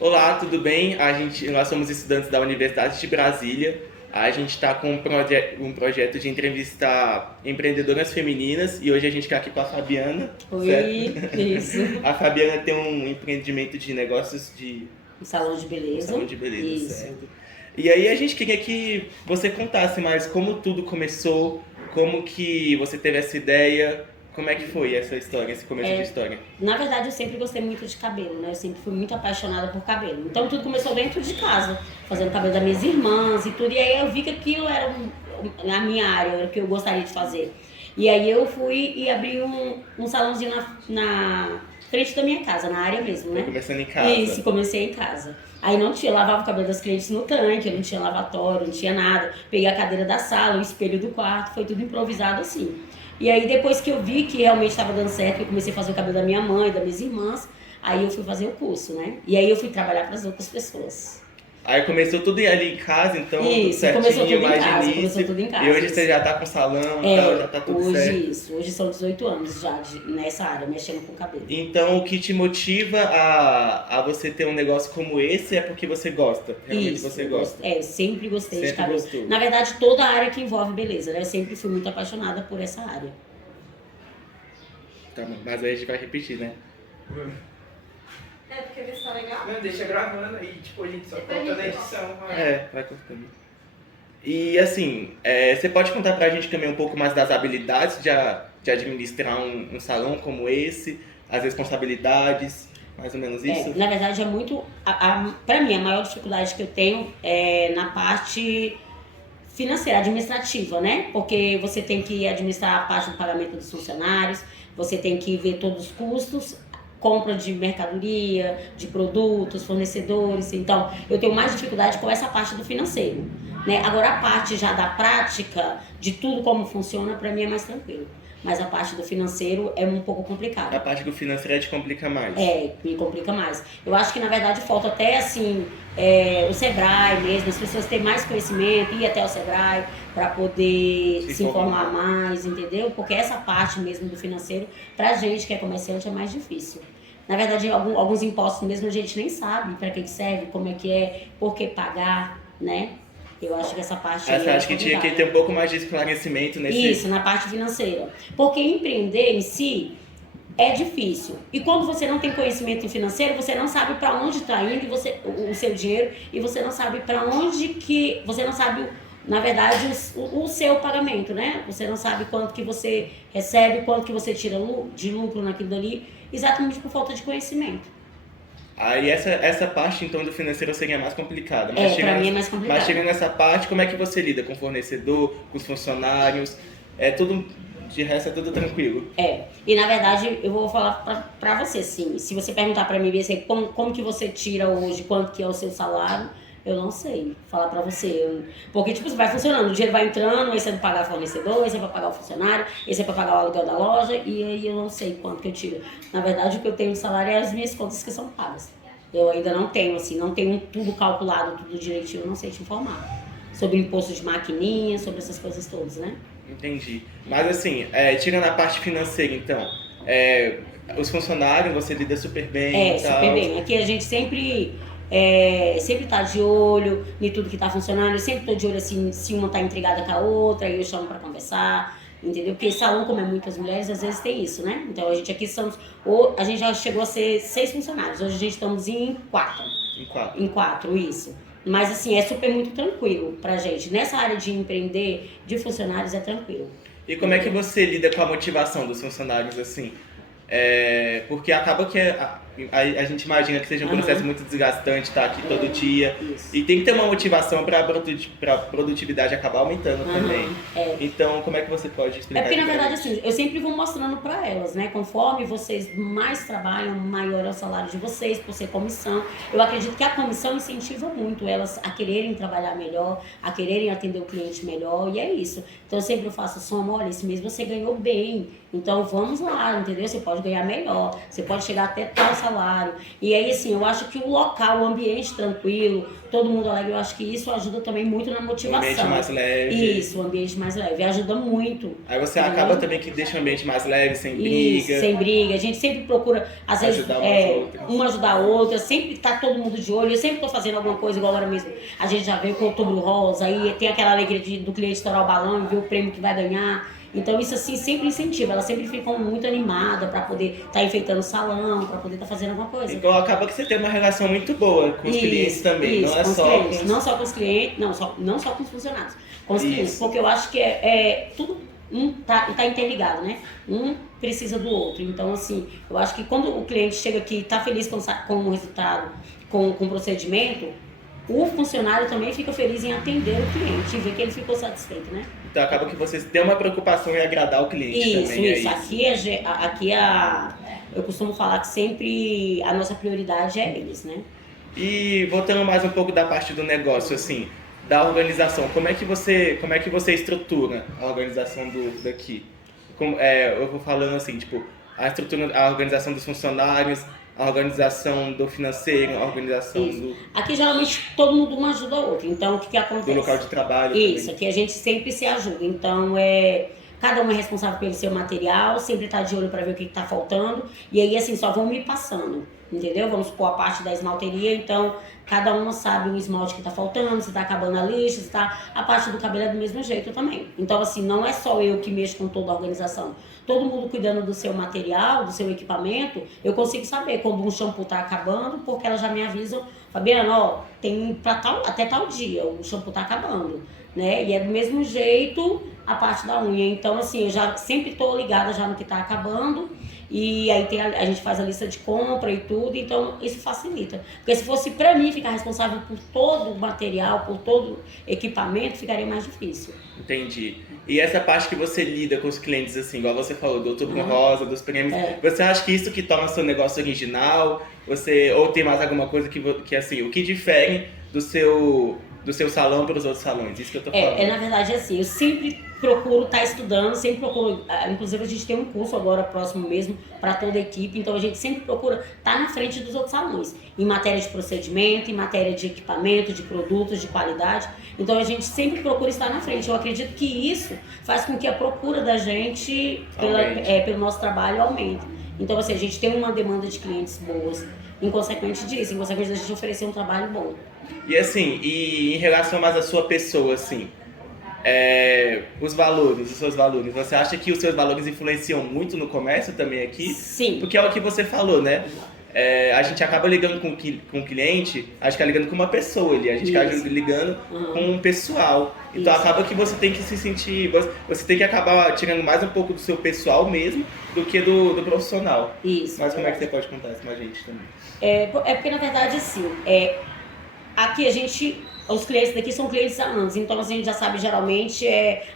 Olá, tudo bem? Nós somos estudantes da Universidade de Brasília. A gente está com um projeto de entrevistar empreendedoras femininas e hoje a gente está aqui com a Fabiana, Oi, certo? isso. A Fabiana tem um empreendimento de negócios de Um salão de beleza. salão de beleza, Isso. certo? E aí a gente queria que você contasse mais como tudo começou, como que você teve essa ideia, como é que foi essa história, esse começo de história? Na verdade, eu sempre gostei muito de cabelo, né? Eu sempre fui muito apaixonada por cabelo. Então, tudo começou dentro de casa, fazendo cabelo das minhas irmãs e tudo. E aí eu vi que aquilo era na minha área, era o que eu gostaria de fazer. E aí eu fui e abri um salãozinho na frente da minha casa, na área mesmo, Foi né? começando em casa. Isso, comecei em casa. Aí não tinha, lavava o cabelo das clientes no tanque, não tinha lavatório, não tinha nada. Peguei a cadeira da sala, o espelho do quarto, foi tudo improvisado assim. E aí depois que eu vi que realmente estava dando certo, eu comecei a fazer o cabelo da minha mãe, das minhas irmãs, aí eu fui fazer o curso, né? E aí eu fui trabalhar para as outras pessoas. Aí começou tudo ali em casa, então tudo Isso, certinho, começou tudo em mais de casa, início. começou tudo em casa. E hoje isso. você já tá com salão e tal, já tá tudo hoje certo. isso, hoje são 18 anos já nessa área, mexendo com cabelo. Então o que te motiva a você ter um negócio como esse é porque você gosta, realmente Isso, você gosta. eu sempre gostei de Sempre cabelo. gostou. Na verdade, toda a área que envolve beleza, né? Eu sempre fui muito apaixonada por essa área. Tá bom, mas aí a gente vai repetir, né? É, porque vê se tá legal. Não, deixa gravando aí, tipo, a gente só corta na edição. Vai cortando. E assim, você pode contar pra gente também um pouco mais das habilidades de administrar um salão como esse, as responsabilidades, mais ou menos isso? Na verdade, é muito. Para mim, a maior dificuldade que eu tenho é na parte financeira, administrativa, né? Porque você tem que administrar a parte do pagamento dos funcionários, você tem que ver todos os custos, compra de mercadoria, de produtos, fornecedores. Então, eu tenho mais dificuldade com essa parte do financeiro, né? Agora, a parte já da prática, de tudo como funciona, para mim é mais tranquilo. Mas a parte do financeiro é um pouco complicada. A parte do financeiro te complica mais. Me complica mais. Eu acho que, na verdade, falta até, assim, o Sebrae mesmo, as pessoas terem mais conhecimento, ir até o Sebrae para poder se informar mais, entendeu? Porque essa parte mesmo do financeiro, pra gente que é comerciante, é mais difícil. Na verdade, alguns impostos mesmo a gente nem sabe para que serve, como é que é, por que pagar, né? Eu acho que essa parte Você acha que tinha que ter um pouco mais de esclarecimento nesse... Isso, na parte financeira. Porque empreender em si é difícil. E quando você não tem conhecimento financeiro, você não sabe para onde está indo o seu dinheiro e você não sabe para onde que... Você não sabe, na verdade, o seu pagamento, né? Você não sabe quanto que você recebe, quanto que você tira de lucro naquilo dali, exatamente por falta de conhecimento. Aí essa parte, então, do financeiro seria mais complicada. Pra mim é mais complicado. Mas chegando nessa parte, como é que você lida com o fornecedor, com os funcionários? De resto é tudo tranquilo. E na verdade, eu vou falar pra você, assim, se você perguntar pra mim, assim, como que você tira hoje, quanto que é o seu salário, eu não sei falar pra você. Porque, tipo, vai funcionando, o dinheiro vai entrando, esse é pra pagar o fornecedor, esse é pra pagar o funcionário, esse é pra pagar o aluguel da loja, e aí eu não sei quanto que eu tiro. Na verdade, o que eu tenho de salário é as minhas contas que são pagas. Eu ainda não tenho, assim, não tenho tudo calculado, tudo direitinho, eu não sei te informar. Sobre imposto de maquininha, sobre essas coisas todas, né? Entendi. Mas assim, tirando a parte financeira, então, os funcionários você lida super bem e tal? Super bem. Aqui a gente sempre tá de olho em tudo que tá funcionando. Eu sempre tô de olho assim, se uma tá intrigada com a outra, aí eu chamo pra conversar, entendeu? Porque salão, como é muitas mulheres, às vezes tem isso, né? Então a gente aqui a gente já chegou a ser 6 funcionários, hoje a gente estamos em 4. Em 4, isso. Mas assim, é super muito tranquilo pra gente. Nessa área de empreender, de funcionários, é tranquilo. E como é que você lida com a motivação dos funcionários, assim? Porque acaba que a gente imagina que seja um processo muito desgastante estar aqui todo dia. Isso. E tem que ter uma motivação para a produtividade acabar aumentando também. Então, como é que você pode explicar? Porque, na verdade, assim, eu sempre vou mostrando para elas, né? Conforme vocês mais trabalham, maior é o salário de vocês, por ser comissão. Eu acredito que a comissão incentiva muito elas a quererem trabalhar melhor, a quererem atender o cliente melhor, e é isso. Então, eu sempre faço soma, olha, esse mês você ganhou bem, então vamos lá, entendeu? Você pode ganhar melhor, você pode chegar até tal salário salário. E aí, assim, eu acho que o local, o ambiente tranquilo, todo mundo alegre, eu acho que isso ajuda também muito na Um motivação. ambiente mais leve. Isso, o ambiente mais leve, ajuda muito. Aí você Entendeu? acaba também que deixa o ambiente mais leve, sem briga. Isso, sem briga. A gente sempre procura, às vezes, Ajudar umas outras. uma ajudar a outra, sempre tá todo mundo de olho. Eu sempre tô fazendo alguma coisa, igual agora mesmo. A gente já veio com o Outubro Rosa, aí tem aquela alegria do cliente estourar o balão e ver o prêmio que vai ganhar. Então isso assim sempre incentiva, elas sempre ficam muito animadas para poder estar enfeitando o salão, para poder estar fazendo alguma coisa. Então acaba que você tem uma relação muito boa com os clientes também, isso, não é com os só clientes, com os... não só com os clientes, não só com os funcionários, com os Isso. clientes, porque eu acho que tudo tá interligado, né? Um precisa do outro. Então assim, eu acho que quando o cliente chega aqui e está feliz com o resultado, com o procedimento, o funcionário também fica feliz em atender o cliente e ver que ele ficou satisfeito, né? Então acaba que vocês têm uma preocupação em agradar o cliente também. Isso. Eu costumo falar que sempre a nossa prioridade é eles, né? E voltando mais um pouco da parte do negócio, assim, da organização, como é que você estrutura a organização daqui? Eu vou falando assim, tipo, a organização dos funcionários, a organização do financeiro, a organização Aqui geralmente todo mundo um ajuda o outro. Então o que acontece? do local de trabalho. Isso, também. aqui a gente sempre se ajuda. Então cada um é responsável pelo seu material, sempre tá de olho para ver o que tá faltando. E aí assim, só vão me passando, entendeu? Vamos supor a parte da esmalteria, então cada uma sabe o esmalte que tá faltando, se tá acabando a lixa, se tá... A parte do cabelo é do mesmo jeito também. Então assim, não é só eu que mexo com toda a organização. Todo mundo cuidando do seu material, do seu equipamento, eu consigo saber quando um shampoo tá acabando, porque elas já me avisam, Fabiana, ó, tem até tal dia, o shampoo tá acabando, né? E é do mesmo jeito a parte da unha. Então, assim, eu já sempre tô ligada já no que tá acabando, e aí a gente faz a lista de compra e tudo, então isso facilita. Porque se fosse pra mim ficar responsável por todo o material, por todo o equipamento, ficaria mais difícil. Entendi. E essa parte que você lida com os clientes, assim, igual você falou, do Outubro Uhum. Rosa, dos prêmios, você acha que isso que torna seu negócio original? Ou tem mais alguma coisa que assim, o que difere do seu salão para os outros salões? Isso que eu tô falando. Na verdade, assim, eu sempre procuro estar estudando, sempre procuro, inclusive a gente tem um curso agora próximo mesmo para toda a equipe, então a gente sempre procura estar na frente dos outros salões, em matéria de procedimento, em matéria de equipamento, de produtos, de qualidade, então a gente sempre procura estar na frente. Eu acredito que isso faz com que a procura da gente pelo nosso trabalho aumente. Então assim, a gente tem uma demanda de clientes boas, em consequência disso, em consequência da gente oferecer um trabalho bom. E assim, em relação mais à sua pessoa, assim, os seus valores, você acha que os seus valores influenciam muito no comércio também aqui? Sim. Porque é o que você falou, né? A gente acaba ligando com o cliente, a gente fica ligando com uma pessoa ali, a gente fica ligando com um pessoal. Então acaba que você tem que se sentir, você tem que acabar tirando mais um pouco do seu pessoal mesmo do que do profissional. Isso. Mas como é que você pode contar isso com a gente também? Porque na verdade assim, aqui os clientes daqui são clientes há anos, então a gente já sabe geralmente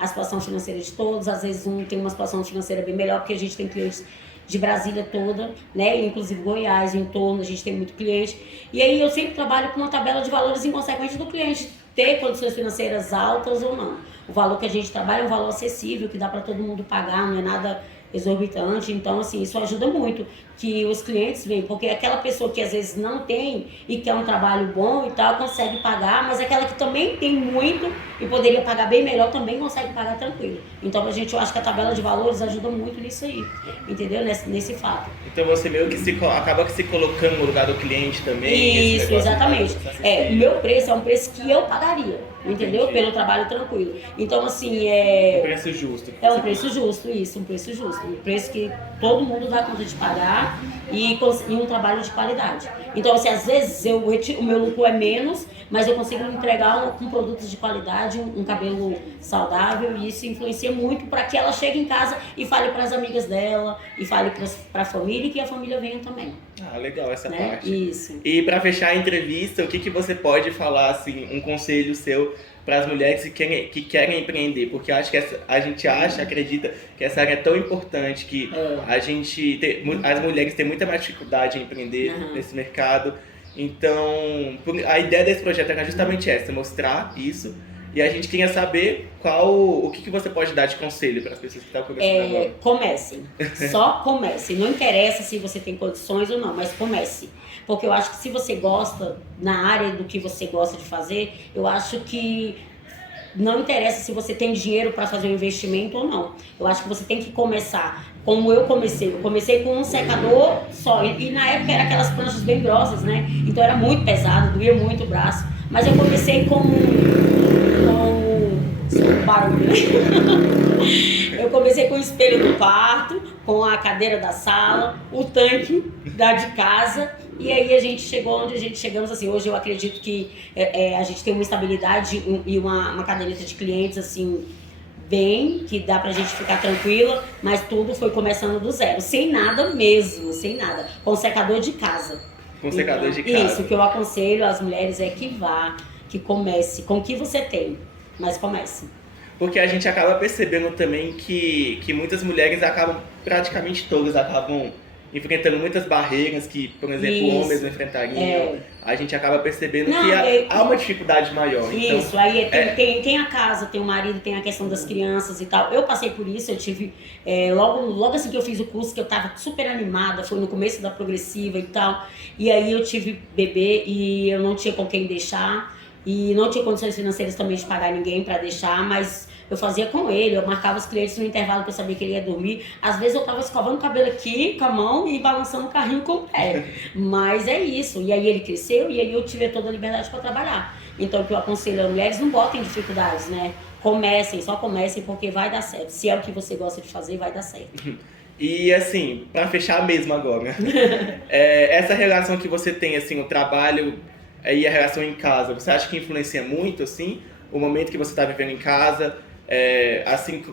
a situação financeira de todos, às vezes um tem uma situação financeira bem melhor, porque a gente tem clientes de Brasília toda, né, inclusive Goiás, em torno, a gente tem muito cliente, e aí eu sempre trabalho com uma tabela de valores em consequência do cliente ter condições financeiras altas ou não. O valor que a gente trabalha é um valor acessível, que dá para todo mundo pagar, não é nada exorbitante, então assim, isso ajuda muito que os clientes vêm, porque aquela pessoa que às vezes não tem e quer um trabalho bom e tal, consegue pagar, mas aquela que também tem muito e poderia pagar bem melhor, também consegue pagar tranquilo. Então eu acho que a tabela de valores ajuda muito nisso aí, entendeu? Nesse fato. Então você meio que acaba se colocando no lugar do cliente também. Isso, exatamente. O meu preço é um preço que eu pagaria, entendeu? Entendi. Pelo trabalho tranquilo. Então assim, Um preço justo. é um preço justo, isso, um preço justo. Um preço que todo mundo dá conta de pagar e um trabalho de qualidade. Então, assim, às vezes o meu lucro é menos, mas eu consigo entregar com produtos de qualidade, um cabelo saudável, e isso influencia muito para que ela chegue em casa e fale para as amigas dela, e fale para a família, e que a família venha também. Ah, legal essa Né? parte. Isso. E para fechar a entrevista, o que você pode falar, assim, um conselho seu para as mulheres que querem empreender? Porque eu acho que a gente acredita que essa área é tão importante que as mulheres têm muita mais dificuldade em empreender nesse mercado. Então, a ideia desse projeto era justamente essa, mostrar isso E a gente queria saber o que você pode dar de conselho para as pessoas que estão começando agora. Comecem. Só comecem. Não interessa se você tem condições ou não, mas comece. Porque eu acho que se você gosta na área do que você gosta de fazer, eu acho que não interessa se você tem dinheiro para fazer um investimento ou não. Eu acho que você tem que começar como eu comecei. Eu comecei com um secador só. E na época era aquelas pranchas bem grossas, né? Então era muito pesado, doía muito o braço. Mas eu comecei com barulho. Eu comecei com o espelho do quarto, com a cadeira da sala, o tanque da de casa. E aí a gente chegou onde a gente chegamos, assim, hoje eu acredito que a gente tem uma estabilidade e uma caderneta de clientes, assim, bem, que dá pra gente ficar tranquila, mas tudo foi começando do zero, sem nada mesmo, sem nada, com secador de casa. Com secador de casa. Isso, o que eu aconselho às mulheres é que vá, que comece com o que você tem, mas comece. Porque a gente acaba percebendo também que muitas mulheres praticamente todas acabam enfrentando muitas barreiras que, por exemplo, homens não enfrentariam. A gente acaba percebendo que há uma dificuldade maior. Isso, então, aí tem a casa, tem o marido, tem a questão das crianças e tal. Eu passei por isso, eu tive, logo assim que eu fiz o curso, que eu tava super animada, foi no começo da progressiva e tal. E aí eu tive bebê e eu não tinha com quem deixar. E não tinha condições financeiras também de pagar ninguém para deixar, mas eu fazia com ele, eu marcava os clientes no intervalo que eu sabia que ele ia dormir. Às vezes eu tava escovando o cabelo aqui com a mão e balançando o carrinho com o pé. Mas é isso. E aí ele cresceu e aí eu tive toda a liberdade para trabalhar. Então o que eu aconselho a mulheres, não botem dificuldades, né? Comecem, só comecem porque vai dar certo. Se é o que você gosta de fazer, vai dar certo. E assim, para fechar mesmo agora, essa relação que você tem, assim, o trabalho e a relação em casa, você acha que influencia muito, assim, o momento que você está vivendo em casa? Assim,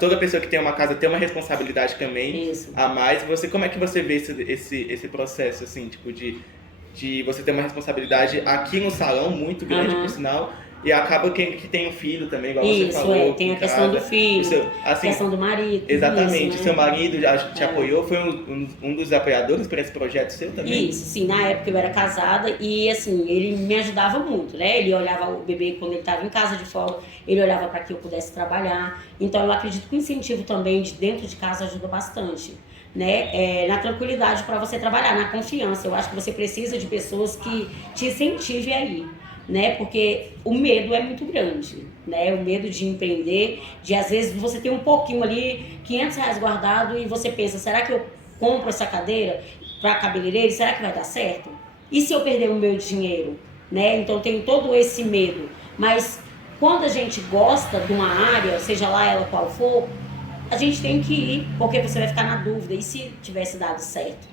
toda pessoa que tem uma casa tem uma responsabilidade também. Isso. A mais. Como é que você vê esse processo, assim, tipo, de você ter uma responsabilidade aqui no salão, muito grande, por sinal, e acaba que tem um filho também, igual você falou. Tem a questão do filho, a questão do marido. Exatamente. Isso, né? Seu marido já te apoiou, foi um dos apoiadores para esse projeto seu também? Isso, sim. Na época eu era casada e, assim, ele me ajudava muito, né? Ele olhava o bebê quando ele estava em casa de folga, ele olhava para que eu pudesse trabalhar. Então eu acredito que o incentivo também de dentro de casa ajuda bastante, né? Na tranquilidade para você trabalhar, na confiança. Eu acho que você precisa de pessoas que te incentivem aí, né? Porque o medo é muito grande, né? O medo de empreender, de às vezes você tem um pouquinho ali, R$500 guardado e você pensa, será que eu compro essa cadeira para cabeleireiro? Será que vai dar certo? E se eu perder o meu dinheiro, né? Então tem todo esse medo. Mas quando a gente gosta de uma área, seja lá ela qual for, a gente tem que ir, porque você vai ficar na dúvida, e se tivesse dado certo,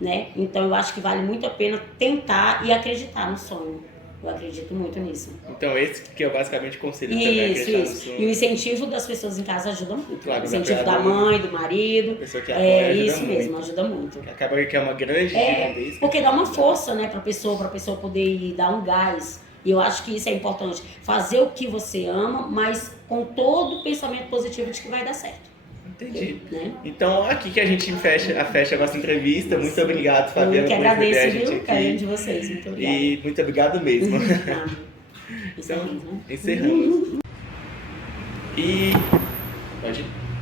né? Então eu acho que vale muito a pena tentar e acreditar no sonho. Eu acredito muito nisso. Então esse que é basicamente o conselho também. Isso. E o incentivo das pessoas em casa ajuda muito. Claro, o incentivo da mãe, do marido. A pessoa que apoia, ajuda isso muito. Mesmo, ajuda muito. Acaba que é uma grande gigantesca. Porque dá uma força, né, pra pessoa poder ir, dar um gás. E eu acho que isso é importante. Fazer o que você ama, mas com todo o pensamento positivo de que vai dar certo. Entendi. Né? Então, aqui que a gente fecha a nossa entrevista. Muito obrigado, Fabiana. Eu que agradeço, viu? O carinho de vocês. Muito obrigada. E muito obrigado mesmo. Então, encerramos.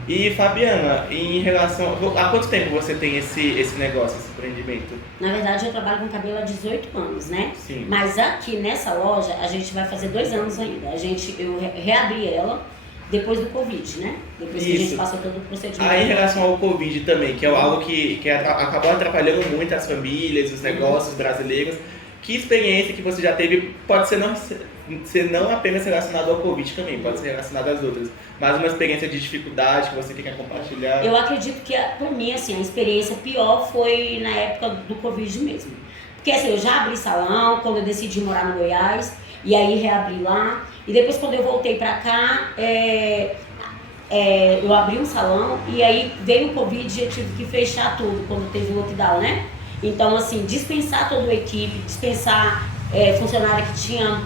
E Fabiana, em relação... Há quanto tempo você tem esse negócio, esse empreendimento? Na verdade, eu trabalho com cabelo há 18 anos, né? Sim. Mas aqui nessa loja, a gente vai fazer 2 anos ainda. Eu reabri ela depois do Covid, né? Depois que a gente passou todo o procedimento. Aí, em relação ao Covid também, que é algo que acabou atrapalhando muito as famílias, os negócios brasileiros. Que experiência que você já teve pode ser não apenas relacionado ao Covid também, pode ser relacionado às outras, mas uma experiência de dificuldade que você quer compartilhar? Eu acredito que, pra mim, assim, a experiência pior foi na época do Covid mesmo. Porque, assim, eu já abri salão quando eu decidi morar no Goiás, e aí reabri lá. E depois, quando eu voltei pra cá, eu abri um salão e aí veio o Covid e eu tive que fechar tudo quando teve o lockdown, né? Então, assim, dispensar toda a equipe, dispensar funcionário que tinha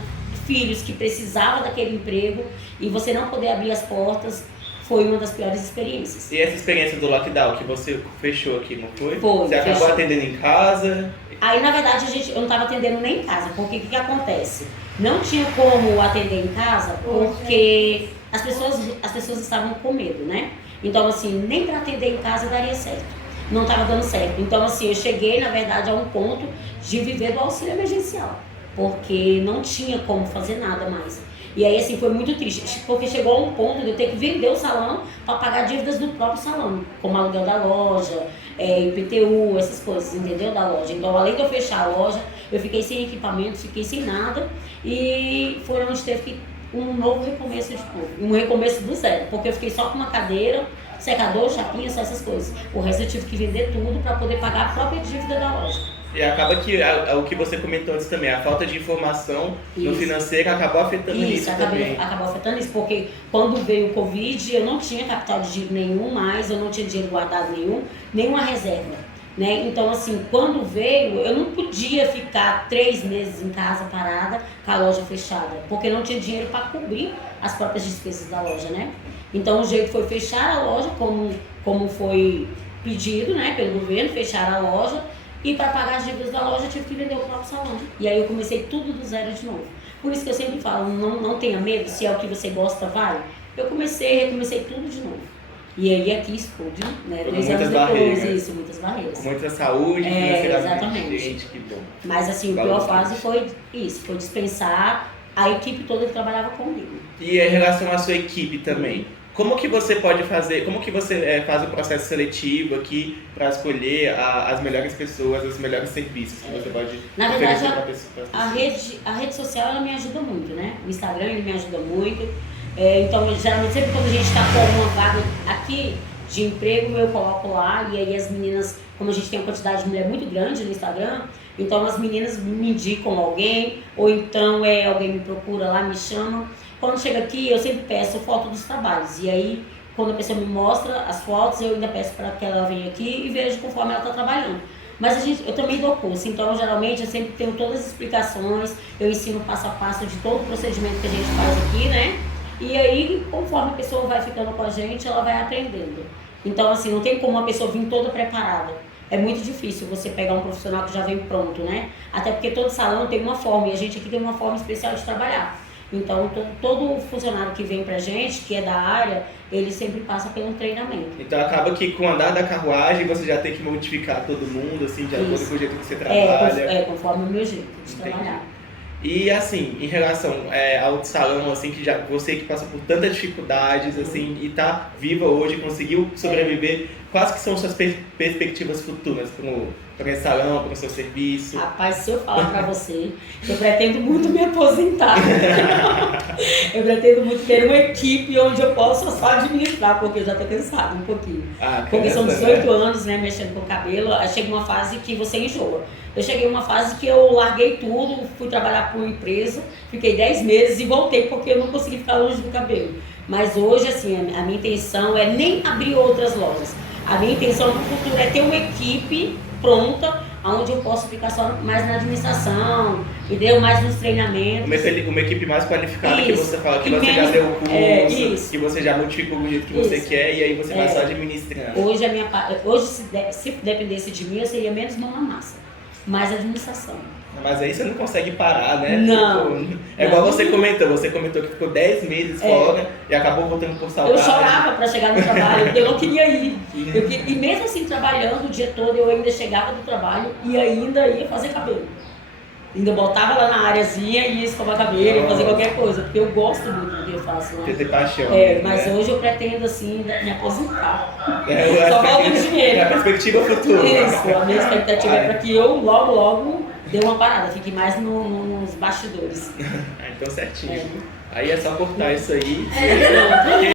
filhos, que precisava daquele emprego, e você não poder abrir as portas, foi uma das piores experiências. E essa experiência do lockdown que você fechou aqui, não foi? Foi, Você acabou fechou. atendendo em casa? Aí, na verdade, eu não estava atendendo nem em casa, porque o que acontece? Não tinha como atender em casa, porque as pessoas estavam com medo, né? Então, assim, nem para atender em casa daria certo. Não estava dando certo. Então, assim, eu cheguei, na verdade, a um ponto de viver do auxílio emergencial, porque não tinha como fazer nada mais. E aí, assim, foi muito triste, porque chegou a um ponto de eu ter que vender o salão para pagar dívidas do próprio salão, como aluguel da loja, IPTU, essas coisas, entendeu? Da loja. Então, além de eu fechar a loja, eu fiquei sem equipamento, fiquei sem nada, e foi onde teve um novo recomeço de tudo, um recomeço do zero, porque eu fiquei só com uma cadeira, secador, chapinha, só essas coisas. O resto eu tive que vender tudo para poder pagar a própria dívida da loja. E acaba que o que você comentou antes também, a falta de informação no Isso. financeiro acabou afetando isso também. Acabou afetando isso, porque quando veio o Covid, eu não tinha capital de giro nenhum mais, eu não tinha dinheiro guardado nenhuma reserva, né? Então, assim, quando veio, eu não podia ficar 3 meses em casa parada, com a loja fechada, porque não tinha dinheiro para cobrir as próprias despesas da loja, né? Então, o jeito foi fechar a loja, como foi pedido, né, pelo governo, fechar a loja. E para pagar as dívidas da loja, eu tive que vender o próprio salão. E aí eu comecei tudo do zero de novo. Por isso que eu sempre falo, não tenha medo, se é o que você gosta, vai. Eu recomecei tudo de novo. E aí aqui explode, né? Com 2 muitas anos depois, barreiras. isso, muitas barreiras. Com muita saúde, financeiramente. Exatamente. Gente, que bom. Mas assim, a pior fase foi isso, foi dispensar a equipe toda que trabalhava comigo. E em relação à sua equipe também, como que você pode fazer, como que você faz o processo seletivo aqui para escolher as melhores pessoas, os melhores serviços que você pode Na oferecer verdade, para pessoas? a rede social ela me ajuda muito, né? O Instagram ele me ajuda muito. Então, geralmente, sempre quando a gente está com alguma vaga aqui de emprego, eu coloco lá e aí as meninas, como a gente tem uma quantidade de mulher muito grande no Instagram, então as meninas me indicam alguém, ou então alguém me procura lá, me chama. Quando chega aqui, eu sempre peço foto dos trabalhos. E aí, quando a pessoa me mostra as fotos, eu ainda peço para que ela venha aqui e veja conforme ela está trabalhando. Mas eu também dou curso, então geralmente eu sempre tenho todas as explicações, eu ensino passo a passo de todo o procedimento que a gente faz aqui, né? E aí, conforme a pessoa vai ficando com a gente, ela vai aprendendo. Então, assim, não tem como uma pessoa vir toda preparada. É muito difícil você pegar um profissional que já vem pronto, né? Até porque todo salão tem uma forma, e a gente aqui tem uma forma especial de trabalhar. Então, todo funcionário que vem pra gente, que é da área, ele sempre passa pelo treinamento. Então acaba que com o andar da carruagem você já tem que modificar todo mundo, assim, de acordo com o jeito que você trabalha. Conforme o meu jeito de trabalhar. E assim, em relação ao salão, assim, que já você que passa por tantas dificuldades, assim, e tá viva hoje, conseguiu sobreviver, quais que são suas perspectivas futuras para esse salão, para o seu serviço? Rapaz, se eu falar pra você, eu pretendo muito me aposentar. Eu pretendo muito ter uma equipe onde eu possa só administrar, porque eu já tô cansada um pouquinho. Porque são 18 anos, né, mexendo com o cabelo, aí chega uma fase que você enjoa. Eu cheguei uma fase que eu larguei tudo, fui trabalhar para uma empresa, fiquei 10 meses e voltei porque eu não consegui ficar longe do cabelo. Mas hoje, assim, a minha intenção é nem abrir outras lojas. A minha intenção no futuro é ter uma equipe pronta, onde eu posso ficar só mais na administração, entendeu? Mais nos treinamentos. Uma equipe mais qualificada, Isso. que você fala que E você já deu o curso, que você já modificou do jeito que você quer e aí você vai só administrando. Hoje se dependesse de mim, eu seria menos mão na massa. Mais administração. Mas aí você não consegue parar, né? Não. Tipo, igual você comentou que ficou 10 meses fora e acabou voltando por saudade. Eu chorava para chegar no trabalho, porque eu não queria ir. E mesmo assim, trabalhando o dia todo, eu ainda chegava do trabalho e ainda ia fazer cabelo. Ainda botava lá na areazinha e ia escovar cabelo, ia fazer qualquer coisa, porque eu gosto muito do que eu faço, né? Você tem paixão. Mas hoje eu pretendo, assim, me aposentar. Só falta o dinheiro. É a perspectiva futura. Isso, a minha expectativa é para que eu logo dê uma parada, fique mais nos bastidores. Então certinho. Aí é só cortar isso aí.